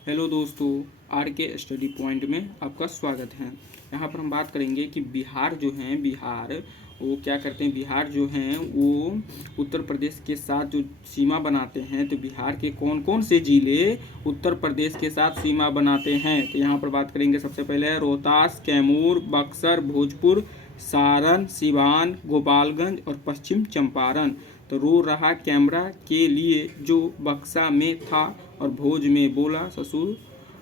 Hello दोस्तों, are के study point में आपका स्वागत है। यहाँ पर हम बात करेंगे कि बिहार जो है वो क्या करते हैं। बिहार जो हैं वो उत्तर प्रदेश के साथ जो सीमा बनाते हैं, तो बिहार के कौन कौन से जिले उत्तर प्रदेश के साथ सीमा बनाते हैं। तो यहाँ पर बात करेंगे, सबसे पहले है रोहतास, कैमूर, बक्सर, भोजपुर, सारण, सिवान, गोपालगंज और पश्चिम चंपारण। तो रो रहा कैमरा के लिए जो बक्सा में था और भोज में बोला ससुर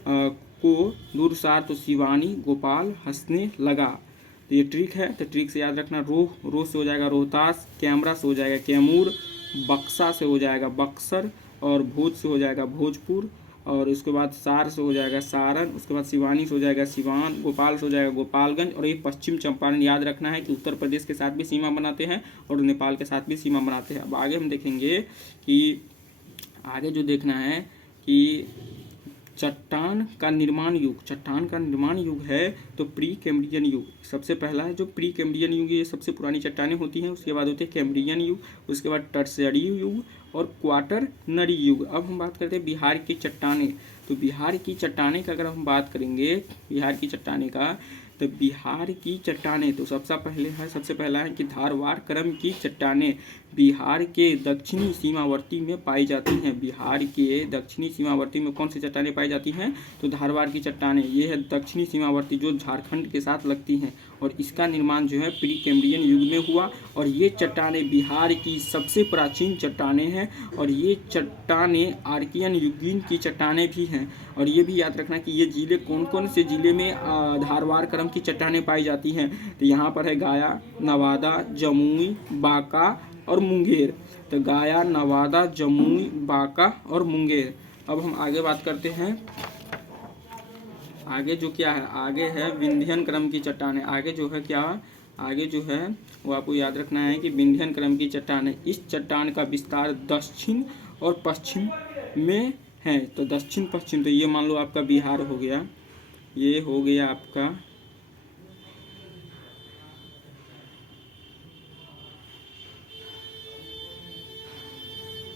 को दूर सार, तो शिवानी गोपाल हंसने लगा। तो ये ट्रिक है, तो ट्रिक से याद रखना। रो से हो जाएगा रोहतास, कैमरा से हो जाएगा कैमूर, बक्सा से हो जाएगा बक्सर और भोज से हो जाएगा भोजपुर और उसके बाद सार से हो जाएगा सारण, उसके बाद शिवानी से हो जाएगा सिवान, गोपाल से हो जाएगा गोपालगंज और ये पश्चिम चंपारण। याद रखना है कि उत्तर प्रदेश के साथ भी सीमा बनाते हैं और नेपाल के साथ भी सीमा बनाते हैं। अब आगे हम देखेंगे कि आगे जो देखना है कि चट्टान का निर्माण युग है तो प्री कैम्ब्रियन युग सबसे पहला है। जो प्री कैम्ब्रियन युग, ये सबसे पुरानी चट्टानें होती हैं। उसके बाद होते हैं कैम्ब्रियन युग, उसके बाद टर्शियरी युग और क्वाटरनरी युग। अब हम बात करते हैं बिहार की चट्टानें। तो बिहार की चट्टानें का अगर हम बात करेंगे, बिहार की चट्टानें का, तो बिहार की चट्टानें तो सबसे पहला है कि धारवाड़ क्रम की चट्टानें बिहार के दक्षिणी सीमावर्ती में पाई जाती हैं। बिहार के दक्षिणी सीमावर्ती में कौन सी चट्टानें पाई जाती हैं, तो धारवाड़ की चट्टानें। ये है दक्षिणी सीमावर्ती जो झारखंड के साथ लगती हैं और इसका निर्माण जो है प्री कैम्ब्रियन युग में हुआ। और ये चट्टानें बिहार की सबसे प्राचीन चट्टानें हैं और ये चट्टानें आर्कियन युगीन की चट्टानें भी हैं। और ये भी याद रखना कि ये जिले कौन कौन से जिले में धारवाड़ क्रम की चट्टानें पाई जाती हैं। तो यहाँ पर है गया, नवादा, जमुई, बांका और मुंगेर। तो गया, नवादा, जमुई, बांका और मुंगेर। अब हम आगे बात करते हैं। आगे जो क्या है, आगे है विंध्यन क्रम की चट्टानें। आगे जो है क्या, आगे जो है वो आपको याद रखना है कि विंध्यन क्रम की चट्टानें, इस चट्टान का विस्तार दक्षिण और पश्चिम में है। तो दक्षिण पश्चिम, तो ये मान लो आपका बिहार हो गया, ये हो गया आपका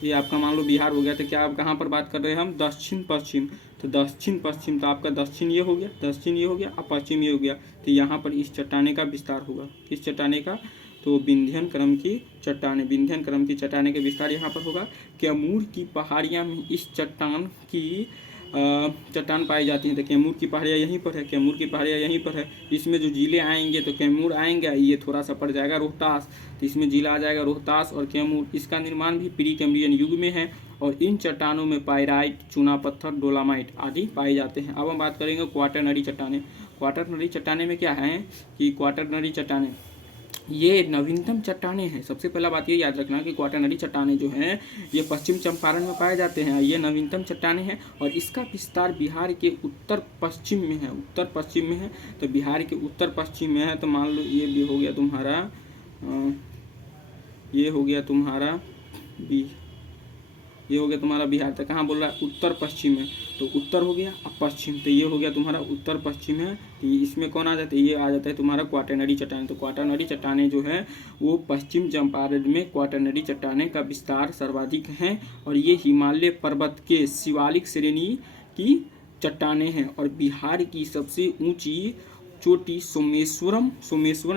ये आपका मान लो बिहार हो गया। तो क्या आप कहाँ पर बात कर रहे हैं हम, दक्षिण पश्चिम। तो दक्षिण पश्चिम, तो आपका दक्षिण ये हो गया, दक्षिण ये हो गया और पश्चिम ये हो गया। तो यहाँ पर इस चट्टाने का विस्तार होगा। किस चट्टाने का, तो विंध्यन क्रम की चट्टाने, विंध्यन क्रम की चट्टाने के विस्तार यहाँ पर होगा। कैमूर की पहाड़ियाँ में इस चट्टान की चट्टान पाई जाती हैं। तो कैमूर की पहाड़ियाँ यहीं पर है, कैमूर की पहाड़ियाँ यहीं पर है। इसमें जो जिले आएंगे तो कैमूर आएंगे, ये थोड़ा सा पड़ जाएगा रोहतास, तो इसमें जिला आ जाएगा रोहतास और कैमूर। इसका निर्माण भी प्री कैम्ब्रियन युग में है और इन चट्टानों में पायराइट, चूना पत्थर, डोलामाइट आदि पाए जाते हैं। अब हम बात करेंगे क्वाटरनरी चट्टानें। क्वाटरनरी चट्टानें में क्या है कि क्वाटरनरी चट्टानें ये नवीनतम चट्टानें हैं। सबसे पहला बात ये याद रखना कि क्वाटरनरी चट्टानें जो हैं ये पश्चिम चंपारण में पाए जाते हैं। ये नवीनतम चट्टानें हैं और इसका विस्तार बिहार के उत्तर पश्चिम में है, उत्तर पश्चिम में है। तो बिहार के उत्तर पश्चिम में है, तो मान लो ये भी हो गया तुम्हारा, ये हो गया तुम्हारा ये हो गया तुम्हारा बिहार। तक कहाँ बोल रहा है, उत्तर पश्चिम में, तो उत्तर हो गया। अब पश्चिम, तो ये हो गया तुम्हारा उत्तर पश्चिम है। तो इसमें कौन आ जाता है, ये आ जाता है तुम्हारा क्वाटरनरी चट्टानें। तो क्वाटरनरी चट्टानें जो है वो पश्चिम चंपारण में क्वाटरनरी चट्टानें का विस्तार सर्वाधिक हैं और ये हिमालय पर्वत के शिवालिक श्रेणी की चट्टानें हैं। और बिहार की सबसे ऊंची चोटी सोमेश्वरम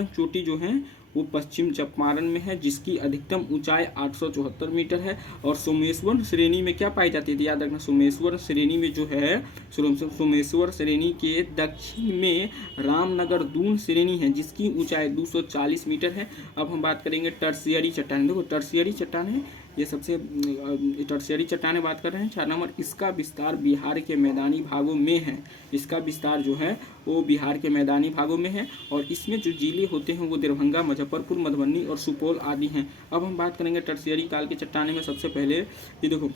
चोटी जो है वो पश्चिम चंपारण में है, जिसकी अधिकतम ऊंचाई 874 मीटर है। और सोमेश्वर श्रेणी में क्या पाई जाती है, याद रखना, सोमेश्वर श्रेणी में जो है, सोमेश्वर श्रेणी के दक्षिण में रामनगर दून श्रेणी है, जिसकी ऊंचाई 240 मीटर है। अब हम बात करेंगे टर्शियरी चट्टान। देखो टर्शियरी चट्टान है, ये सबसे टर्शियरी चट्टानें बात कर रहे हैं 4 नंबर। इसका विस्तार बिहार के मैदानी भागों में है, इसका विस्तार जो है वो बिहार के मैदानी भागों में है। और इसमें जो जिले होते हैं वो दरभंगा, मुजफ्फरपुर, मधुबनी और सुपौल आदि हैं। अब हम बात करेंगे टर्शियरी काल की चट्टाने में। सबसे पहले ये देखो,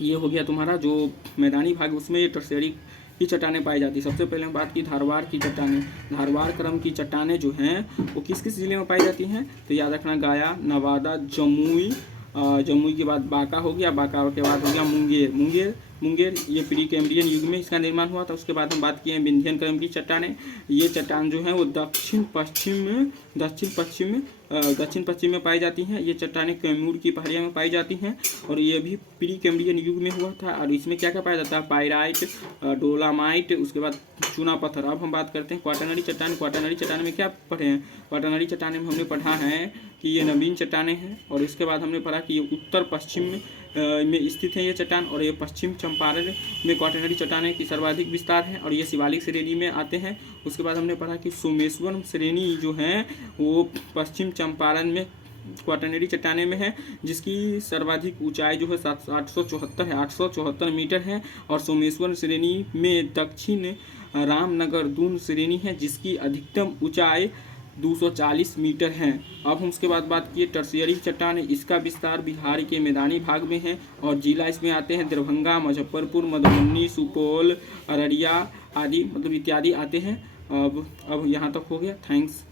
ये हो गया तुम्हारा जो मैदानी भाग, उसमें ये टर्शियरी की चट्टानें पाई जाती है। सबसे पहले हम बात की धारवाड़ की चट्टानें। धारवाड़ क्रम की चट्टानें जो हैं वो किस किस जिले में पाई जाती हैं, तो याद रखना, गया, नवादा, जमुई के बाद बांका हो गया, बांका के बाद हो गया मुंगेर, मुंगेर, ये प्री कैम्ब्रियन युग में इसका निर्माण हुआ था। उसके बाद हम बात किए हैं विंध्यन क्रम की चट्टानें। ये चट्टान जो है वो दक्षिण पश्चिम में पाई जाती हैं। ये चट्टानें कैमूर की पहाड़ियों में पाई जाती हैं और ये भी प्री कैम्ब्रियन युग में हुआ था। और इसमें क्या क्या पाया जाता है, पायराइट, डोलामाइट, उसके बाद चूना पत्थर। अब हम बात करते हैं क्वाटरनरी चट्टान। क्वाटरनरी चट्टान में क्या पढ़े हैं, क्वाटरनरी चट्टान में हमने पढ़ा है कि ये नवीन चट्टानें हैं। और इसके बाद हमने पढ़ा कि ये उत्तर पश्चिम में स्थित है ये चट्टान, और ये पश्चिम चंपारण में क्वाटरनरी चट्टानें की सर्वाधिक विस्तार है और ये शिवालिक श्रेणी में आते हैं। उसके बाद हमने पढ़ा कि सोमेश्वर श्रेणी जो है वो पश्चिम चंपारण में क्वाटरनरी चट्टाने में है, जिसकी सर्वाधिक ऊंचाई जो है 874 मीटर है। और सोमेश्वर श्रेणी में दक्षिण रामनगर दून श्रेणी है, जिसकी अधिकतम ऊंचाई 240 मीटर है। अब हम उसके बाद बात किए टर्शियरी चट्टान। इसका विस्तार बिहार के मैदानी भाग में है और जिला इसमें आते हैं दरभंगा, मुजफ्फरपुर, मधुबनी, सुपौल, अररिया आदि इत्यादि आते हैं। अब यहाँ तक हो गया। थैंक्स।